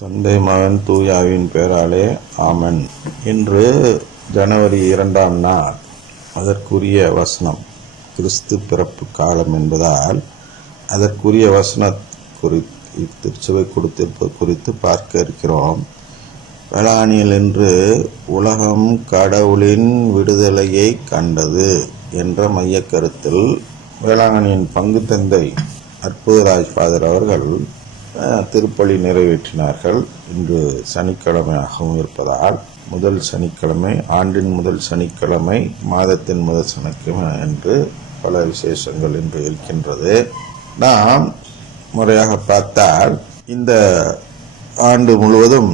தந்தை மகன் தூயாவின் பெயராலே ஆமென். இன்று ஜனவரி 2ஆம் நாள். அதற்குரிய வசனம் கிறிஸ்து பிறப்பு காலம் என்பதால் அதற்குரிய வசன திருச்சபை கொடுத்திருப்பது குறித்து பார்க்க இருக்கிறோம். வேளாணியில் என்று உலகம் கடவுளின் விடுதலையை கண்டது என்ற மைய கருத்தில் வேளாங்கண்ணியின் பங்கு தந்தை அற்புதராஜ் ஃபாதர் அவர்கள் திருப்பலி நிறைவேற்றினார்கள். இன்று சனிக்கிழமையாகவும் இருப்பதால் முதல் சனிக்கிழமை, ஆண்டின் முதல் சனிக்கிழமை, மாதத்தின் முதல் சனிக்கிழமை என்று பல விசேஷங்கள் இன்று இருக்கின்றது. நாம் முறையாக பார்த்தால் இந்த ஆண்டு முழுவதும்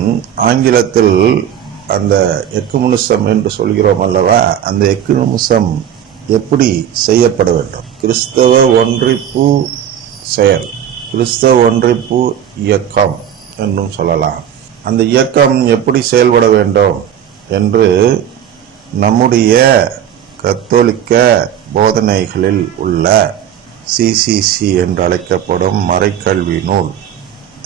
ஆங்கிலத்தில் அந்த எக்குமுனிசம் என்று சொல்கிறோம் அல்லவா, அந்த எக்குமுனிசம் எப்படி செய்யப்பட வேண்டும்? கிறிஸ்தவ ஒன்றிப்பு செயல், கிறிஸ்தவ ஒன்றிப்பு இயக்கம் என்றும் சொல்லலாம். அந்த இயக்கம் எப்படி செயல்பட வேண்டும் என்று நம்முடைய கத்தோலிக்க போதனைகளில் உள்ள சிசிசி என்று அழைக்கப்படும் மறைக்கல்வி நூல்,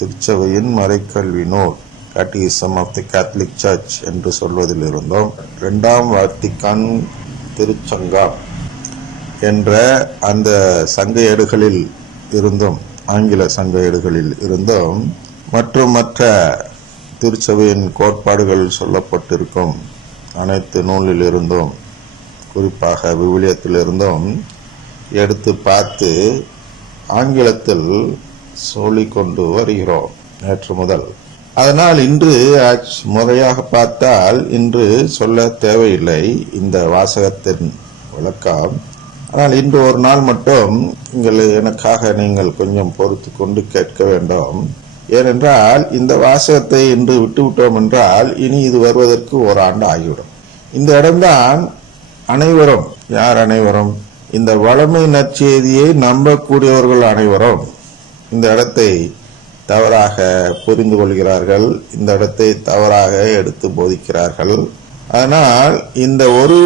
திருச்சபையின் மறைக்கல்வி நூல், catechism of the Catholic church என்று சொல்வதிலிருந்தும், 2ஆம் வாத்திக்கான் திருச்சங்கம் என்ற அந்த சங்க ஏடுகளில் இருந்தும், ஆங்கில சங்க ஏடுகளில் இருந்தும், மற்றும் மற்ற திருச்சபையின் கோட்பாடுகள் சொல்லப்பட்டிருக்கும் அனைத்து நூலில் இருந்தும், குறிப்பாக விவிலியத்திலிருந்தும் எடுத்து பார்த்து ஆங்கிலத்தில் சொல்லிக்கொண்டு வருகிறோம் நேற்று முதல். அதனால் இன்று முறையாக பார்த்தால் இன்று சொல்ல தேவையில்லை இந்த வாசகத்தின் விளக்கம். ஆனால் இன்று ஒரு நாள் மட்டும் எனக்காக நீங்கள் கொஞ்சம் பொறுத்து கொண்டு கேட்க வேண்டும். ஏனென்றால் இந்த வாசகத்தை இன்று விட்டுவிட்டோம் என்றால் இனி இது வருவதற்கு ஓராண்டு ஆகிவிடும். இந்த இடம்தான் அனைவரும், யார் அனைவரும்? இந்த வளமை நற்செய்தியை நம்பக்கூடியவர்கள் அனைவரும் இந்த இடத்தை தவறாக புரிந்து கொள்கிறார்கள், இந்த இடத்தை தவறாக எடுத்து போதிக்கிறார்கள். அதனால் இந்த ஒரு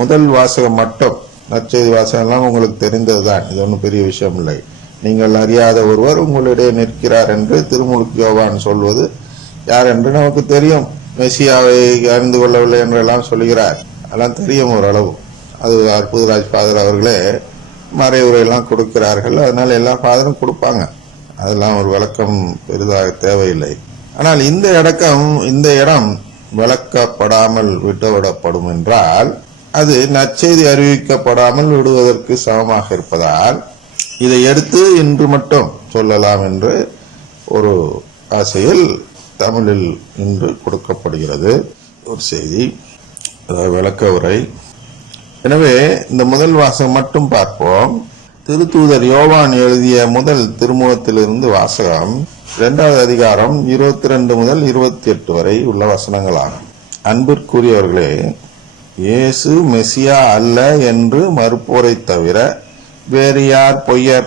முதல் வாசகம் மட்டும், நற்செய்தி வாசகம்லாம் உங்களுக்கு தெரிந்ததுதான், இது ஒன்றும் பெரிய விஷயம் இல்லை. நீங்கள் அறியாத ஒருவர் உங்களிடையே நிற்கிறார் என்று திருமுழுக்கு யோவான் சொல்வது யார் என்று நமக்கு தெரியும். மெசியாவை அறிந்து கொள்ளவில்லை என்றெல்லாம் சொல்கிறார், அதெல்லாம் தெரியும் ஓரளவு. அது அற்புதராஜ் ஃபாதர் அவர்களே மறைவுரையெல்லாம் கொடுக்கிறார்கள், அதனால எல்லா ஃபாதரும் கொடுப்பாங்க, அதெல்லாம் ஒரு விளக்கம் பெரிதாக தேவையில்லை. ஆனால் இந்த இடம் விளக்கப்படாமல் விட்டுவிடப்படும் என்றால் அது நற்செய்தி அறிவிக்கப்படாமல் விடுவதற்கு சமமாக இருப்பதால் இதை எடுத்து இன்று மட்டும் சொல்லலாம் என்று ஒரு ஆசையில் தமிழில் இன்று கொடுக்கப்படுகிறது ஒரு செய்தி, அதாவது விளக்க உரை. எனவே இந்த முதல் வாசகம் மட்டும் பார்ப்போம். திருத்தூதர் யோவான் எழுதிய முதல் திருமுகத்திலிருந்து வாசகம், 2வது அதிகாரம் 22 முதல் 28 வரை உள்ள வசனங்களாகும். அன்பிற்குரியவர்களே, இயேசு மெசியா அல்ல என்று மறுப்போரை தவிர வேறு யார் பொய்யர்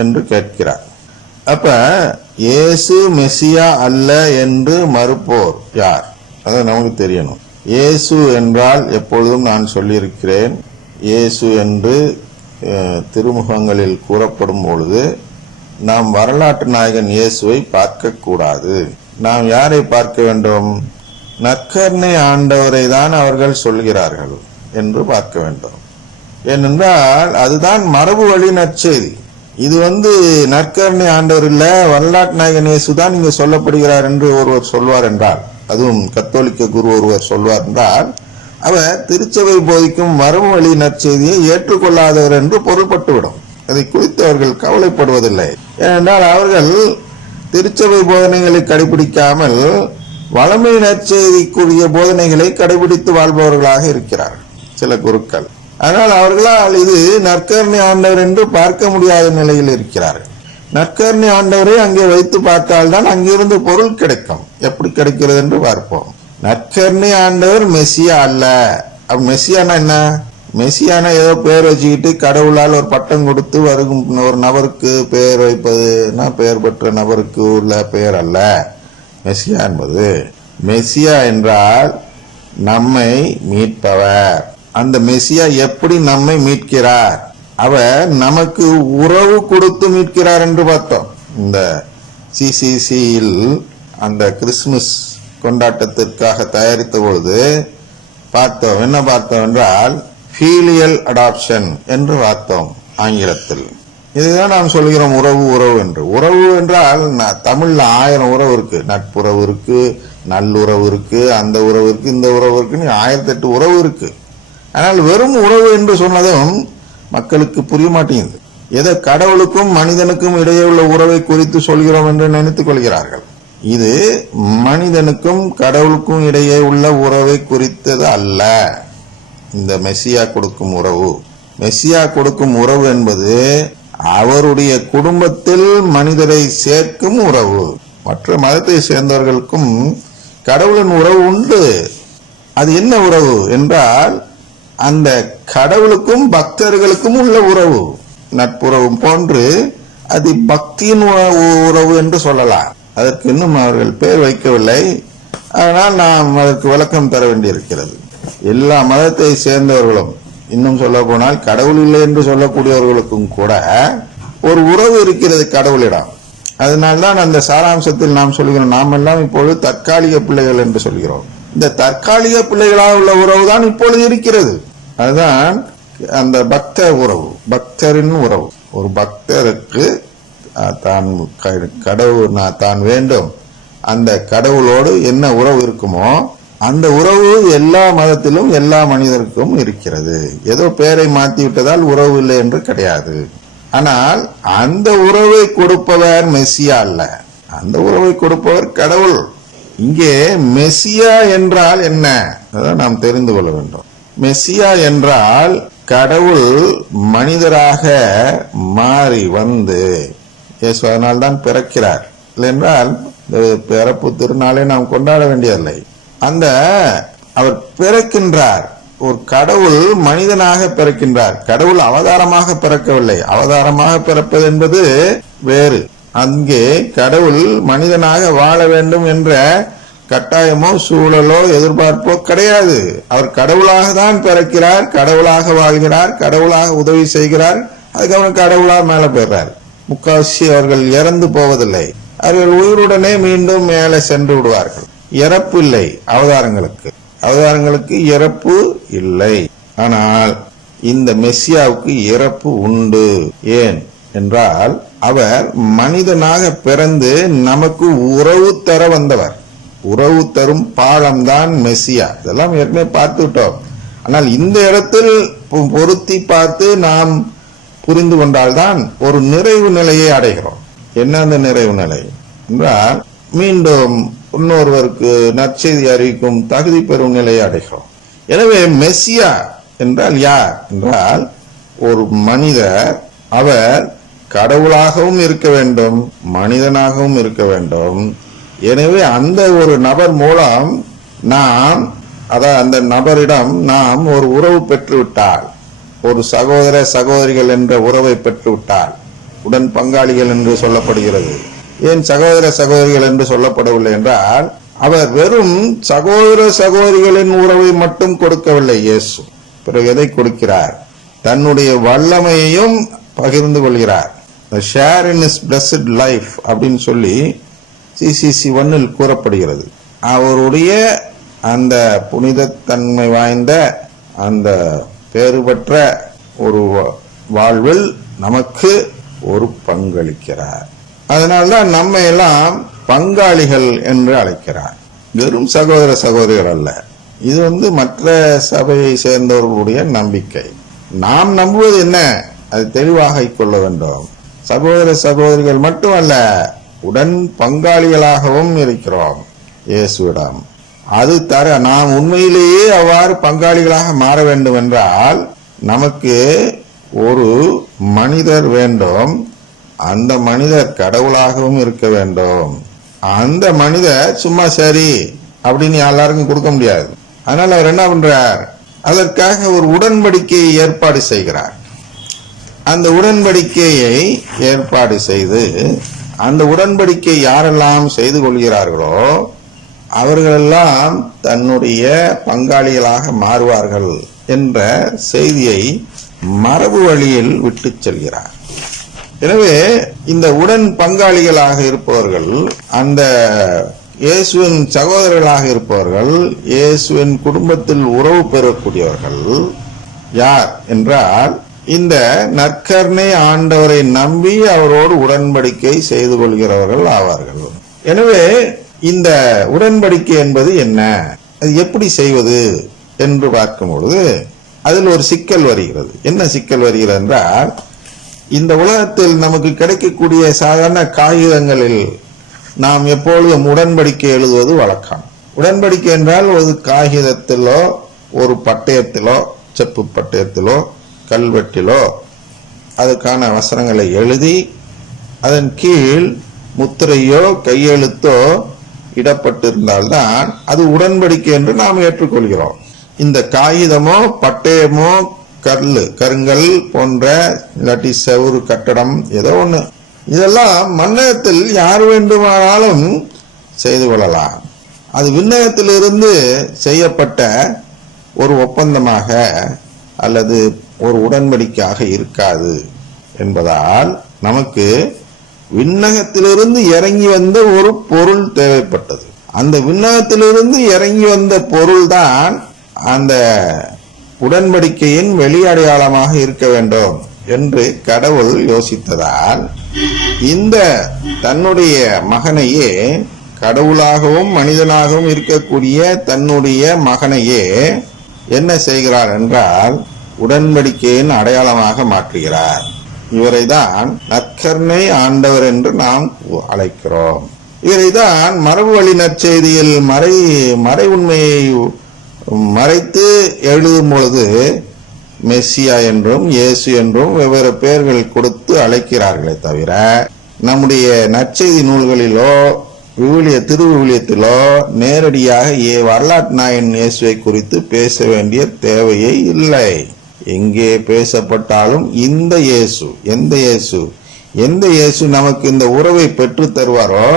என்று கேட்கிறார். அப்ப இயேசு மெசியா அல்ல என்று மறுப்போர் யார்? அது நமக்கு தெரியணும். இயேசு என்றால் எப்பொழுதும் நான் சொல்லியிருக்கிறேன், இயேசு என்று திருமுகங்களில் கூறப்படும் பொழுது நாம் வரலாற்று நாயகன் இயேசுவை பார்க்க கூடாது. நாம் யாரை பார்க்க வேண்டும்? நற்கருணை ஆண்டவரை தான் அவர்கள் சொல்கிறார்கள் என்று பார்க்க வேண்டும். ஏனென்றால் அதுதான் மரபு வழி நற்செய்தி. இது நற்கருணை ஆண்டவர் இல்ல, வரலாற்று நாயகன் இயேசுதான் இங்கு சொல்லப்படுகிறார் என்று ஒருவர் சொல்வார் என்றால், அதுவும் கத்தோலிக்க குரு ஒருவர் சொல்வார் என்றால், அவர் திருச்சபை போதிக்கும் மரபு வழி நற்செய்தியை ஏற்றுக்கொள்ளாதவர் என்று பொருள்பட்டுவிடும். அதை குறித்து அவர்கள் கவலைப்படுவதில்லை. ஏனென்றால் அவர்கள் திருச்சபை போதனைகளை கடைபிடிக்காமல் வளமை நற்செய்திக்குரிய போதனைகளை கடைபிடித்து வாழ்பவர்களாக இருக்கிறார்கள் சில குருக்கள். ஆனால் அவர்களால் இது நற்கருணை ஆண்டவர் என்று பார்க்க முடியாத நிலையில் இருக்கிறார்கள். நற்கருணை ஆண்டவரை அங்கே வைத்து பார்த்தால்தான் அங்கிருந்து பொருள் கிடைக்கும். எப்படி கிடைக்கிறது என்று பார்ப்போம். நற்கருணை ஆண்டவர் மெசியா அல்ல. மெசியானா என்ன? மெசியானா ஏதோ பேர் வச்சுக்கிட்டு கடவுளால் ஒரு பட்டம் கொடுத்து வருகும் ஒரு நபருக்கு பெயர் வைப்பதுனா பெயர் பெற்ற நபருக்கு உள்ள பெயர் அல்ல மெசியா என்பது. மெசியா என்றால் நம்மை மீட்பவர். அந்த மெசியா எப்படி நம்மை மீட்கிறார்? அவர் நமக்கு உறவு கொடுத்து மீட்கிறார் என்று பார்த்தோம். இந்த சிசிசியில் அந்த கிறிஸ்துமஸ் கொண்டாட்டத்திற்காக தயாரித்த பொழுது என்ன பார்த்தோம் என்றால் ஃபீலியல் அடாப்ஷன் என்று பார்த்தோம் ஆங்கிலத்தில். இதுதான் நாம் சொல்கிறோம் உறவு என்று. உறவு என்றால் தமிழ்ல 1000 உறவு இருக்கு. நட்புறவு இருக்கு, நல்லுறவு இருக்கு, அந்த உறவு இருக்கு, இந்த உறவு இருக்குன்னு 1008 உறவு இருக்கு. ஆனால் வெறும் உறவு என்று சொன்னதும் மக்களுக்கு புரிய மாட்டேங்குது. ஏதோ கடவுளுக்கும் மனிதனுக்கும் இடையே உள்ள உறவை குறித்து சொல்கிறோம் என்று நினைத்துக் கொள்கிறார்கள். இது மனிதனுக்கும் கடவுளுக்கும் இடையே உள்ள உறவை குறித்தது அல்ல. இந்த மெசியா கொடுக்கும் உறவு, மெசியா கொடுக்கும் உறவு என்பது அவருடைய குடும்பத்தில் மனிதரை சேர்க்கும் உறவு. மற்ற மதத்தை சேர்ந்தவர்களுக்கும் கடவுளின் உறவு உண்டு. அது என்ன உறவு என்றால் அந்த கடவுளுக்கும் பக்தர்களுக்கும் உள்ள உறவு, நட்புறவு போன்று அது பக்தியின் உறவு என்று சொல்லலாம். அதற்கு இன்னும் அவர்கள் பெயர் வைக்கவில்லை. அதனால் நாம் அதற்கு விளக்கம் தர வேண்டியிருக்கிறது. எல்லா மதத்தை சேர்ந்தவர்களும், இன்னும் சொல்ல போனால் கடவுள் இல்லை என்று சொல்லக்கூடியவர்களுக்கும் கூட ஒரு உறவு இருக்கிறது கடவுளிடம். அதனால்தான் அந்த சாராம்சத்தில் நாம் சொல்கிறோம், நாம் எல்லாம் இப்பொழுது தற்காலிக பிள்ளைகள் என்று சொல்கிறோம். இந்த தற்காலிக பிள்ளைகளாக உள்ள உறவு தான் இப்பொழுது இருக்கிறது. அதுதான் அந்த பக்த உறவு, பக்தரின் உறவு. ஒரு பக்தருக்கு தான் வேண்டும் அந்த கடவுளோடு என்ன உறவு இருக்குமோ அந்த உறவு எல்லா மதத்திலும் எல்லா மனிதருக்கும் இருக்கிறது. ஏதோ பெயரை மாற்றி விட்டதால் உறவு இல்லை என்று கிடையாது. ஆனால் அந்த உறவை கொடுப்பவர் மெசியா அல்ல, அந்த உறவை கொடுப்பவர் கடவுள். இங்கே மெசியா என்றால் என்ன, அதான் நாம் தெரிந்து கொள்ள வேண்டும். மெசியா என்றால் கடவுள் மனிதராக மாறி வந்து, இயேசு அதனால்தான் பிறக்கிறார். இல்லையென்றால் பிறப்பு திருநாளை நாம் கொண்டாட வேண்டியதில்லை. அந்த அவர் பிறக்கின்றார், ஒரு கடவுள் மனிதனாக பிறக்கின்றார். கடவுள் அவதாரமாக பிறக்கவில்லை. அவதாரமாக பிறப்பது என்பது வேறு. அங்கே கடவுள் மனிதனாக வாழ வேண்டும் என்ற கட்டாயமோ சூழலோ எதிர்பார்ப்போ கிடையாது. அவர் கடவுளாக தான் பிறக்கிறார், கடவுளாக வாழ்கிறார், கடவுளாக உதவி செய்கிறார். அதுக்கப்புறம் கடவுளாக மேல போயிடுறார். முக்காவாசி அவர்கள் இறந்து போவதில்லை, அவர்கள் உயிருடனே மீண்டும் மேலே சென்று விடுவார்கள். இறப்பு இல்லை அவதாரங்களுக்கு, அவதாரங்களுக்கு இறப்பு இல்லை. ஆனால் இந்த மெசியாவுக்கு இறப்பு உண்டு. ஏன் என்றால் அவர் மனிதனாக பிறந்து நமக்கு உறவு தர வந்தவர். உறவு தரும் பாலம்தான் மெசியா. இதெல்லாம் ஏற்கனவே பார்த்து விட்டோம். ஆனால் இந்த இடத்தில் பொருத்தி பார்த்து நாம் புரிந்து கொண்டால்தான் ஒரு நிறைவு நிலையை அடைகிறோம். என்ன அந்த நிறைவு நிலை என்றால் மீண்டும் இன்னொருவருக்கு நற்செய்தி அறிவிக்கும் தகுதி பெறும் நிலையை அடைகிறோம். எனவே மெசியா என்றால் யார் என்றால் ஒரு மனிதர். அவர் கடவுளாகவும் இருக்க வேண்டும், மனிதனாகவும் இருக்க வேண்டும். எனவே அந்த ஒரு நபர் மூலம் நாம் அந்த நபரிடம் நாம் ஒரு உறவு பெற்றுவிட்டால், ஒரு சகோதர சகோதரிகள் என்ற உறவை பெற்றுவிட்டால், உடன் பங்காளிகள் என்று சொல்லப்படுகிறது. ஏன் சகோதர சகோதரிகள் என்று சொல்லப்படவில்லை என்றால் அவர் வெறும் சகோதர சகோதரிகளின் உறவை மட்டும் கொடுக்கவில்லை இயேசு. பிறகு எதை கொடுக்கிறார்? தன்னுடைய வல்லமையையும் பகிர்ந்து கொள்கிறார். Share in is blessed life அப்படின்னு சொல்லி CCC 1 கூறப்படுகிறது. அவருடைய அந்த புனிதத்தன்மை வாய்ந்த அந்த பேறுபற்ற ஒரு வாழ்வில் நமக்கு ஒரு பங்களிக்கிறார். அதனால்தான் நம்ம எல்லாம் பங்காளிகள் என்று அழைக்கிறார். வெறும் சகோதர சகோதரிகள் அல்ல. இது மற்ற சபையை சேர்ந்தவர்களுடைய நம்பிக்கை. நாம் நம்புவது என்ன, அது தெளிவாக கொள்ள வேண்டும். சகோதர சகோதரிகள் மட்டுமல்ல, உடன் பங்காளிகளாகவும் இருக்கிறோம் இயேசுவிடம். அது தர நாம் உண்மையிலேயே அவ்வாறு பங்காளிகளாக மாற வேண்டும் என்றால் நமக்கு ஒரு மனிதர் வேண்டும். அந்த மனிதர் கடவுளாகவும் இருக்க வேண்டும். அந்த மனிதர் சும்மா சரி அப்படின்னு எல்லாருக்கும் கொடுக்க முடியாது. அதனால அவர் என்ன பண்றார்? அதற்காக ஒரு உடன்படிக்கையை ஏற்பாடு செய்கிறார். அந்த உடன்படிக்கையை ஏற்பாடு செய்து அந்த உடன்படிக்கை யாரெல்லாம் செய்து கொள்கிறார்களோ அவர்களெல்லாம் தன்னுடைய பங்காளிகளாக மாறுவார்கள் என்ற செய்தியை மரபு வழியில் விட்டு செல்கிறார். எனவே இந்த உடன் பங்காளிகளாக இருப்பவர்கள் அந்த இயேசுவின் சகோதரர்களாக இருப்பவர்கள், இயேசுவின் குடும்பத்தில் உறவு பெறக்கூடியவர்கள் யார் என்றால், இந்த நற்கருணை ஆண்டவரை நம்பி அவரோடு உடன்படிக்கை செய்து கொள்கிறவர்கள் ஆவார்கள். எனவே இந்த உடன்படிக்கை என்பது என்ன, அது எப்படி செய்வது என்று பார்க்கும் பொழுது அதில் ஒரு சிக்கல் வருகிறது. என்ன சிக்கல் வருகிறது என்றால், இந்த உலகத்தில் நமக்கு கிடைக்கக்கூடிய சாதாரண காகிதங்களில் நாம் எப்பொழுதும் உடன்படிக்கை எழுதுவது வழக்கம். உடன்படிக்கை என்றால் ஒரு காகிதத்திலோ ஒரு பட்டயத்திலோ செப்பு பட்டயத்திலோ கல்வெட்டிலோ அதுக்கான வசனங்களை எழுதி அதன் கீழ் முத்திரையோ கையெழுத்தோ இடப்பட்டிருந்தால்தான் அது உடன்படிக்கை என்று நாம் ஏற்றுக்கொள்கிறோம். இந்த காகிதமோ பட்டயமோ கருங்கல் போன்ற இல்லாட்டி செவுறு கட்டடம் ஏதோ ஒண்ணு, இதெல்லாம் மன்னகத்தில் யார் வேண்டுமானாலும் செய்து கொள்ளலாம். அது விண்ணகத்திலிருந்து செய்யப்பட்ட ஒரு ஒப்பந்தமாக அல்லது ஒரு உடன்படிக்கையாக இருக்காது என்பதால் நமக்கு விண்ணகத்திலிருந்து இறங்கி வந்த ஒரு பொருள் தேவைப்பட்டது. அந்த விண்ணகத்திலிருந்து இறங்கி வந்த பொருள் தான் அந்த உடன்படிக்கையின் வெளியடையாளமாக இருக்க வேண்டும் என்று கடவுள் யோசித்ததால் இந்த தன்னுடைய மகனையே, கடவுளாகவும் மனிதனாகவும் இருக்கக்கூடிய தன்னுடைய மகனையே என்ன செய்கிறார் என்றால் உடன்படிக்கையின் அடையாளமாக மாற்றுகிறார். இவரை தான் நற்கருணை ஆண்டவர் என்று நாம் அழைக்கிறோம். இவரை தான் மரபு வழி நற்செய்தியில் மறை உண்மையை மறைத்து எழுதும் பொழுது மெஸ்ஸியா என்றும் இயேசு என்றும் வெவ்வேறு பெயர்கள் கொடுத்து அழைக்கிறார்களே தவிர, நம்முடைய நற்செய்தி நூல்களிலோ திருவிவிலியத்திலோ நேரடியாக வரலாற்று நாயன் இயேசுவை குறித்து பேச வேண்டிய தேவையே இல்லை. எங்கே பேசப்பட்டாலும் இந்த இயேசு, எந்த இயேசு நமக்கு இந்த உறவை பெற்று தருவாரோ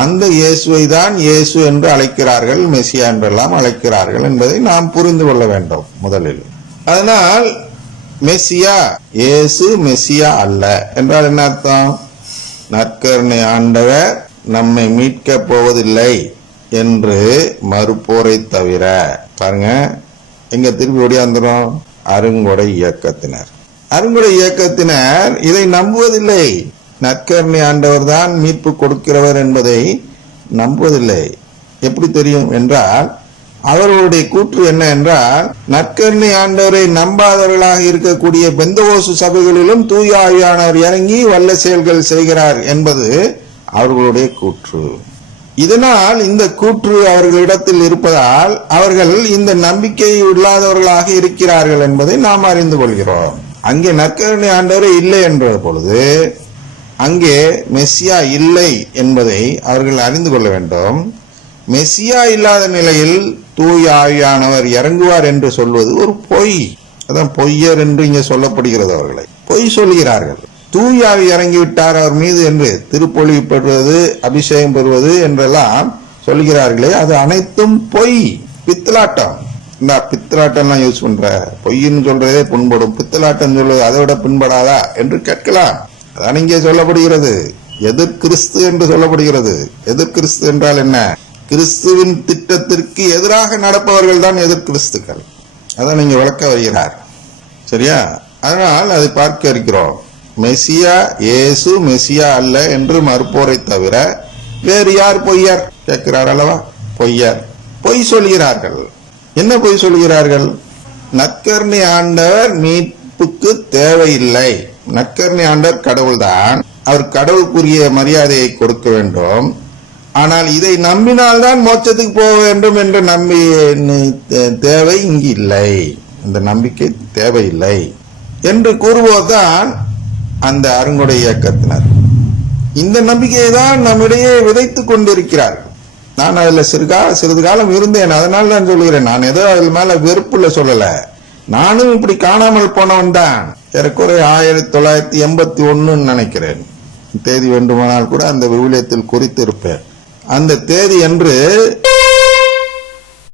அந்த இயேசுவை தான் இயேசு என்று அழைக்கிறார்கள், மெஸ்ஸியா என்றெல்லாம் அழைக்கிறார்கள் என்பதை நாம் புரிந்து கொள்ள வேண்டும் முதலில். அதனால் மெஸ்ஸியா இயேசு மெஸ்ஸியா அல்ல என்றால் என்ன அர்த்தம்? நற்கருணை ஆண்டவர் நம்மை மீட்க போவதில்லை என்று மறுப்போரை தவிர. பாருங்க, எங்க திருப்பி ஓடியாந்துரும், அருங்கொடை இயக்கத்தினர் இதை நம்புவதில்லை. நற்கருணை ஆண்டவர் தான் மீட்பு கொடுக்கிறவர் என்பதை நம்புவதில்லை. எப்படி தெரியும் என்றால், அவர்களுடைய கூற்று என்ன என்றால், நற்கருணை ஆண்டவரை நம்பாதவர்களாக இருக்கக்கூடிய பெந்தகோஸ்து சபைகளிலும் தூய ஆவியானவர் இறங்கி வல்ல செயல்கள் செய்கிறார் என்பது அவர்களுடைய கூற்று. இதனால் இந்த கூற்று அவர்களிடத்தில் இருப்பதால் அவர்கள் இந்த நம்பிக்கை இல்லாதவர்களாக இருக்கிறார்கள் என்பதை நாம் அறிந்து கொள்கிறோம். அங்கே நற்கருணை ஆண்டவரே இல்லை என்ற பொழுது அங்கே மெஸ்ஸியா இல்லை என்பதை அவர்கள் அறிந்து கொள்ள வேண்டும். மெஸ்ஸியா இல்லாத நிலையில் தூய ஆவியானவர் இறங்குவார் என்று சொல்வது ஒரு பொய். அதான் பொய்யர் என்று இங்கே சொல்லப்படுகிறது. அவர்களை பொய் சொல்கிறார்கள். தூய ஆவி இறங்கிவிட்டார் அவர் மீது என்று திருப்பொழிவு பெறுவது, அபிஷேகம் பெறுவது என்றெல்லாம் சொல்கிறார்களே, அது அனைத்தும் பொய், பித்தலாட்டம். இந்த பித்தலாட்டம் யூஸ் பண்ற, பொய்ன்னு சொல்றதே புண்படும், பித்தலாட்டம் சொல்வது அதை விட பின்படாதா என்று கேட்கலாம். அதான் இங்கே சொல்லப்படுகிறது. எதிர்கிறிஸ்து என்று சொல்லப்படுகிறது. எதிர்கிறிஸ்து என்றால் என்ன? கிறிஸ்துவின் திட்டத்திற்கு எதிராக நடப்பவர்கள் தான் எதிர்கிறிஸ்துக்கள். அதான் நீங்க விளக்க வருகிறார். சரியா? அதனால் அதை பார்க்க இருக்கிறோம். மெஸ்ஸியா இயேசு மெஸ்ஸியா அல்ல என்று மறுப்போரை தவிர வேறு யார் பொய்யர் கேட்கிறார் அல்லவா? பொய்யர் பொய் சொல்கிறார்கள். என்ன பொய் சொல்கிறார்கள்? நற்கருணை ஆண்டவர் மீட்புக்கு தேவையில்லை. நற்கருணை ஆண்டவர் கடவுள்தான், அவர் கடவுளுக்குரிய மரியாதையை கொடுக்க வேண்டும். ஆனால் இதை நம்பினால்தான் மோட்சத்துக்கு போக வேண்டும் என்ற தேவை இங்கு இல்லை, இந்த நம்பிக்கை தேவையில்லை என்று கூறுவதுதான் அந்த அருங்கொடை இயக்கத்தினர். இந்த நம்பிக்கையை தான் நம்மிடையே விதைத்துக் கொண்டிருக்கிறார்கள். நான் அதுல சிறிது காலம் இருந்தேன், அதனால தான் சொல்லுகிறேன். நான் ஏதோ அதுல மேல வெறுப்புல சொல்லல. நானும் இப்படி காணாமல் போனவன் தான். ஏறக்குறைய 1981 நினைக்கிறேன். தேதி வேண்டுமானால் கூட அந்த விவிலியத்தில் குறித்திருப்பேன். அந்த தேதி என்று